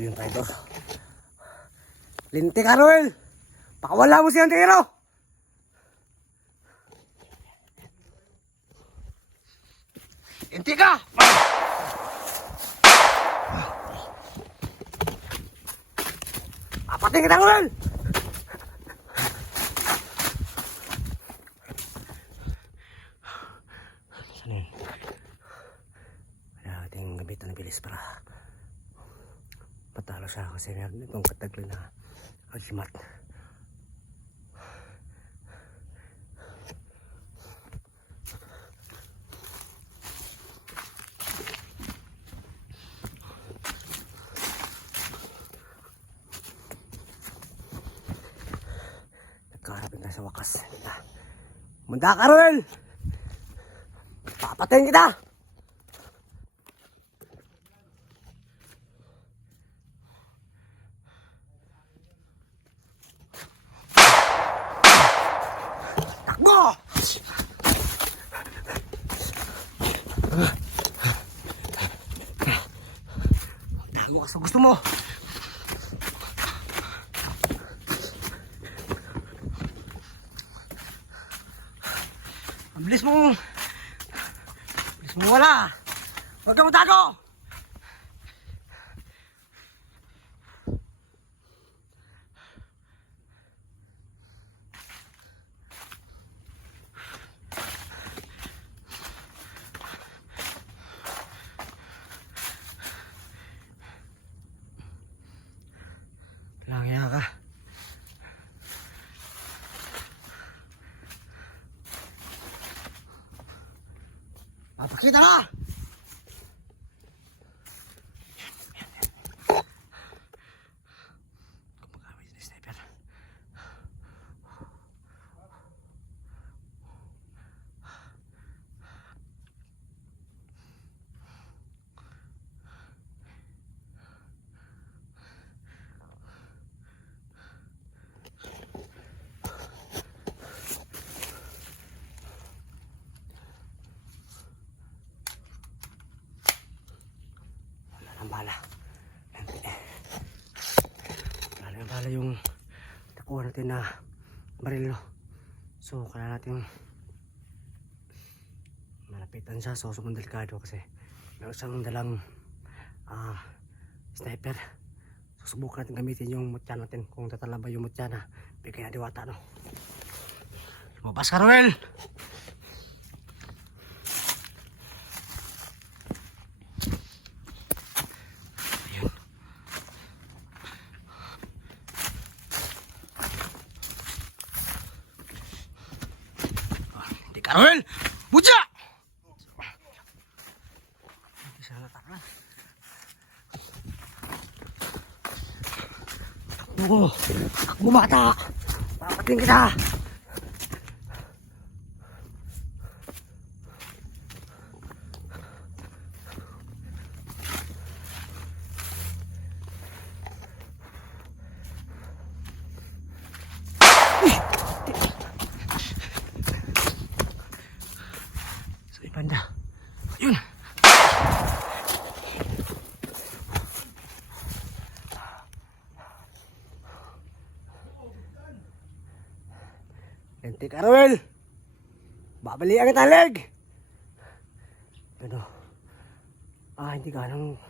Ito yung traitor. Lintik ka, Ruel! Pakawala mo siyang tiro! Lintik ka! Papating kita, Ruel! Saan yun? Kaya ating gamitan ng bilis para patalo siya kasi meron itong katagli na agimat. Nagkaharapin tayo sa wakas. Munda ka, Ruel! Papatayin kita! Takbo! Tago ka sa gusto mo. Ang bilis mong wala. Huwag ka magtago. Langya ka. Papakita ka! Gumagamit ng sniper. Ang bala. Wala ang bala yung nakuha natin na baril, no? So kaya natin malapitan siya. So delikado kasi meron siyang dalang sniper. So subukan natin gamitin yung mutya natin. Kung tatalaba yung mutya na bigay na diwata, no? Lumabas ka, Ruel! Ruel! Butya! Hindi siya nataklan. Takbo bata! Papating kita! Banda. Ayun. Lintik ka, Ruel. Babalian kita, leg. Pero hindi ganang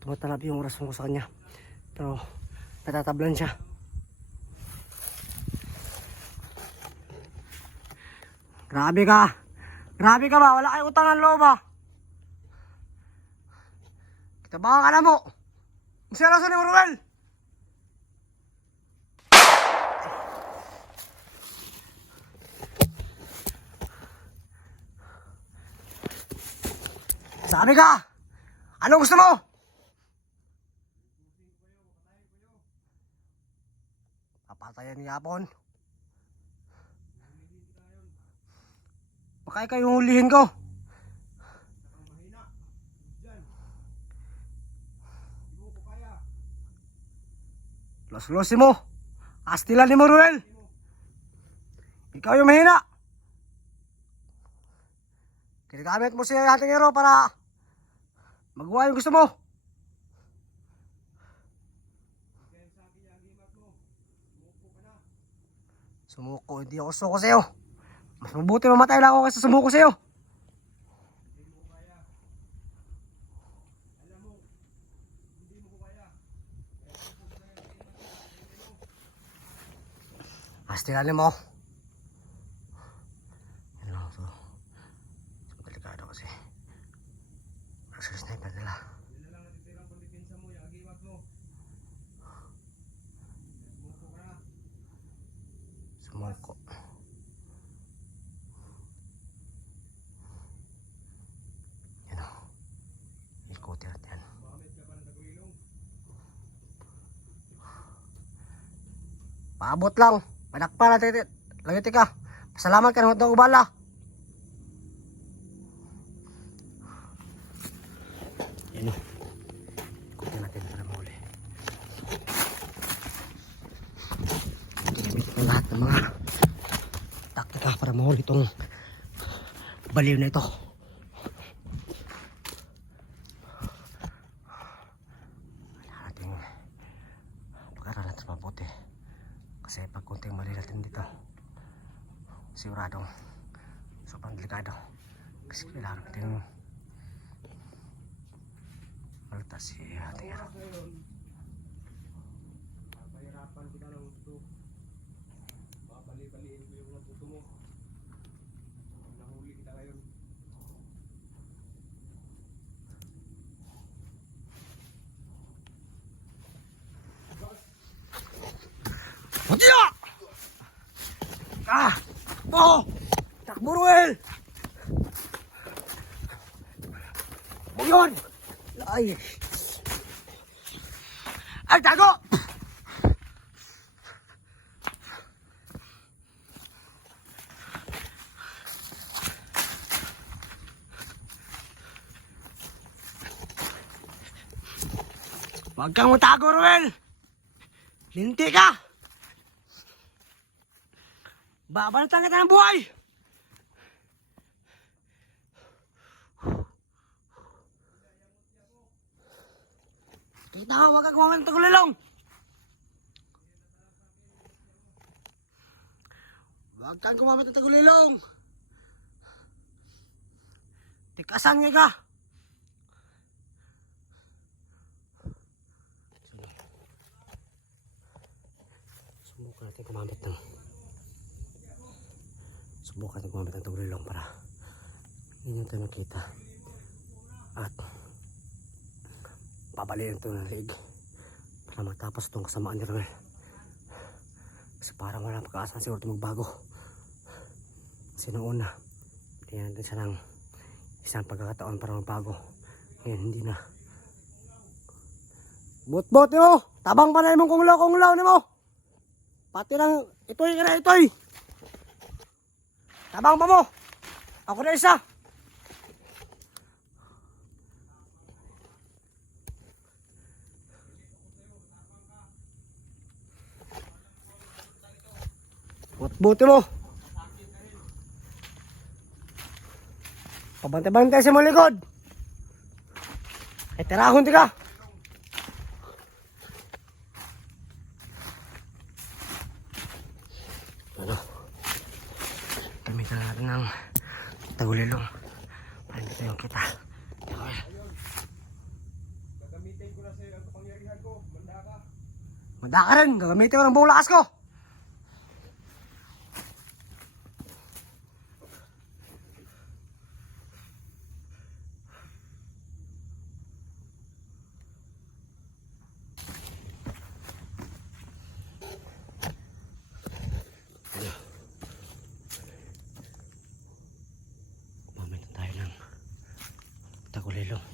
tumatalab yung oras ko sa kanya. Pero natatablan siya. Grabe ka. Grabe ka ba? Wala kayong utang ng loob, ba? Kita ba ka na mo? Masaya rason ni Ruel! Sabi ka! Ano gusto mo? Papatayan ni Yapon. Baka ikaw yung hulihin ko. Los-losin mo. Astilan ni mo, Ruel. Ikaw yung mahina. Kinagamit mo siya ating hero para magawa yung gusto mo. Sumuko, hindi ako suko sa'yo. Mas mabuti mamatay lang ako kaysa sumuko sa'yo. Pastilanin mo. Yan lang, so delikado kasi. Sa sniper nila. Sumuko. Yan o. Ikuti natin. Paabot lang. Panakpa natin. Langiti ka. Pasalamat ka ng hutong ubala. Yan o. Ikuti natin para mahuli. Ginamit ko lahat ng mga taktika para mahuli itong baliw na ito. Kailangan natin pag-aralan ito mabuti. Kasi pag kunting mali natin dito, siguradong sobrang delikado. Kasi kailangan natin malutas si ating harap. Papahirapan kita ng ito. Babali-baliin ko yung nabuto mo. Nahuli kita ngayon. Pagkila! Oh! Takbo, Ruel! Huwag yun! Ay! Ay, tago! Huwag kang matago, Ruel! Linti ka! Babalatan kita ng buhay! Kita ka, huwag kang kumamit ng tagulilong! Huwag kang kumamit ng tagulilong! Tikasan nga ka! Subukan natin kumamit ng tagulilong para hindi natin makita at babaliin ito ng liig para matapos itong kasamaan ni Ruel. Kasi parang wala pagkaasan siguro ito magbago. Kasi noon na tingnan natin siya ng isang pagkakataon para magbago. Ngayon hindi na. Bot-bot mo! Tabang pa na yung kunglaw ni mo! Pati lang itoy ka na itoy! Tabang pa mo! Ako na isa! Buti mo! Pabantay-bantay sa mga likod! Ay tirahon ti ka! Ano? Gamitan natin ng tagulilong para hindi tayong kita. Gagamitin ko na sa iyo ang kapangyarihan ko. Manda ka. Manda ka rin. Gagamitin ko ng buong lakas ko. Gumamit tayo ng tagulilong.